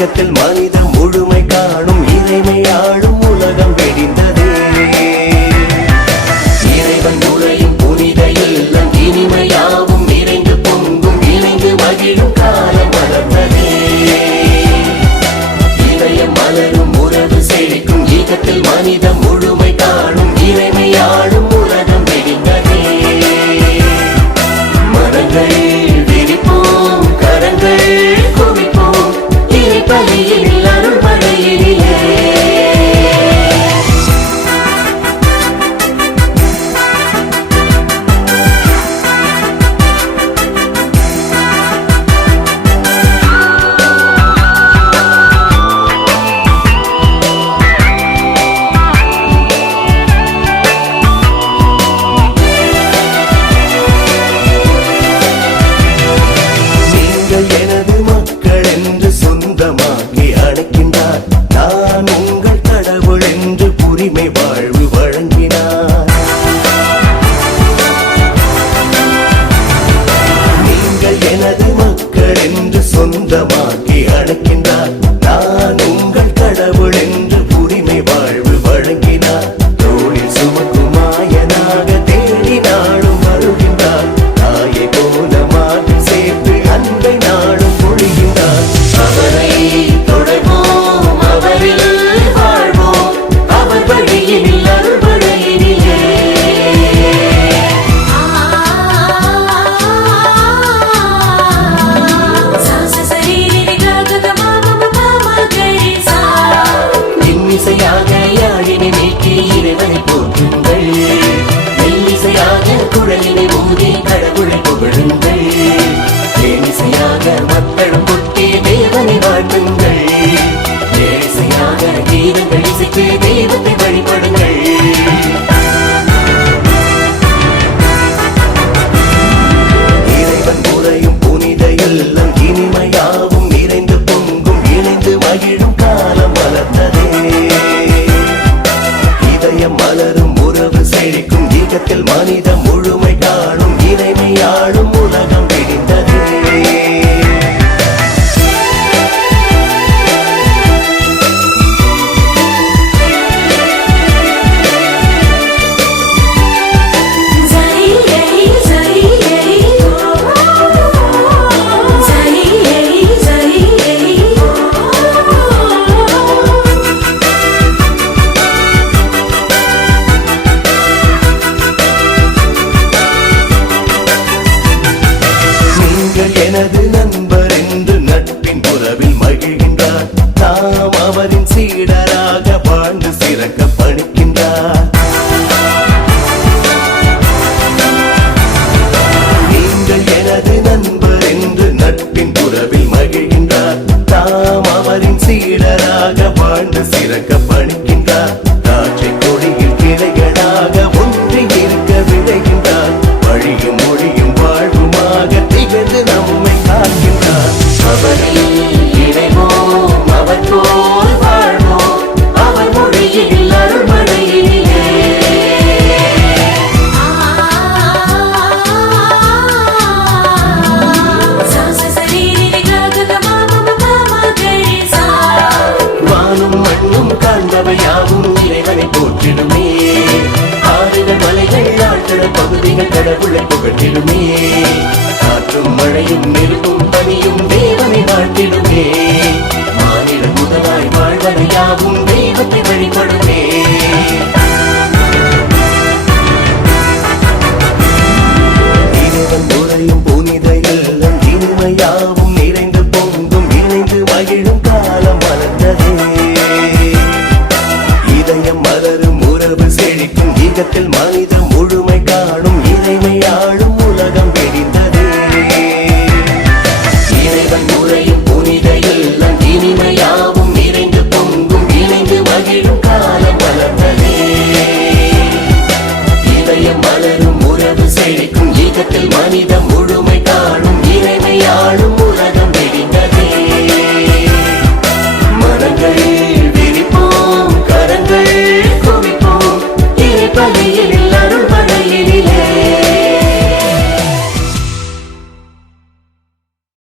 ஈகத்தில் மனித முழுமை காணும் இறைமை ஆளும் உலகம் வெடிந்ததே. இறைவன் நுழையும் புனித இல்லம் இனிமையாவும் நிறைந்து பொங்கும் இணைந்து மகிழும் காலம் வளர்ந்ததே. இதயம் மலரும் உறவு செழிக்கும் ஈகத்தில் மனித முழுமை காணும் இறைமை ஆளும் உலகம் வெடிந்ததே. மனங்கள் விரிப்போம், கரங்கள் குவிப்போம், இறைப்பலியில் அருள் மழையிலே. எனது மக்கள் என்று சொந்தமாக்கி அழைக்கின்றார். நான் உங்கள் கடவுள் என்று உரிமை வாழ்வு வழங்கினார். நீங்கள் எனது மக்கள் என்று சொந்தமாக்கி அழைக்கின்றார். நான் உங்கள் கடவுள் என்று உரிமை வாழ்வு வழங்கினார். தோளில் சுமக்கும் மாயனாக தேடி நாளும் வருகின்றார். தாயை போல மாற்றி சேர்த்து அன்பை நாளும் பொழிகின்றார். அவரை தொடர்வோம், அவரில் வாழ்வோம், அவர் வழியில் அருள் மழையிலே. இன்னிசையாக யாழினை நீக்கி இறைவனை போற்றுங்கள். மெல்லிசையாக குழலினை ஊதி கடவுளை புகழுங்கள். ஏனிசையாக மத்தளம் கொட்டி தேவனை வாழ்த்துங்கள். ஏசையாக கீதங்கள் இசைத்து தெய்வத்தை வழிபடுங்கள். இறைவன் உறையும் புனித இல்லம் இனிமையாவும் நிறைந்து பொங்கும் இணைந்து மகிழும் காலம் வளர்ந்ததே. இதயம் மலரும் உறவு செழிக்கும் ஈகத்தில் மனித முழுமை காணும் இறைமை ஆளும் உலகம் வெடிந்ததே. எனது நண்பர் என்று நட்பின் உறவில் மகிழ்கின்றார். நாம் அவரின் சீடராக வாழ்ந்து சிறக்க பணிக்கின்றார். நீங்கள் எனது நண்பர் என்று நட்பின் உறவில் மகிழ்கின்றார். நாம் அவரின் சீடராக வாழ்ந்து சிறக்க பணிக்கின்றார். காற்றை கொடியில் கிளைகளாக ஒன்றி இருக்க விளைகின்றார். வழியும் மொழியும் வாழ்வுமாக திகழ்ந்து நம்மை காக்கின்றார். அவரில் இணைவோம், அவர் போல் வாழ்வோம், அவர் மொழியில் அருள் மழையிலே. வானும் மண்ணும் காண்பவையாவும் இறைவனை போற்றிடுமே. ஆறுகள் மலைகள் ஆழ்கடல் பகுதிகள் கடவுளை புகழ்ந்திடுமே. காற்றும் மழையும் நெருப்பும் பனியும் தேவனை வாழ்த்திடுமே. மாநில முதலாய் வாழ்வதையாவும் தெய்வத்தை வழிபடுமே. இறைவன் உறையும் புனித இல்லம் இனிமையாவும் நிறைந்து பொங்கும் இணைந்து மகிழும் காலம் வளர்ந்ததே. இதயம் மலரும் உறவு செழிக்கும் ஈகத்தில்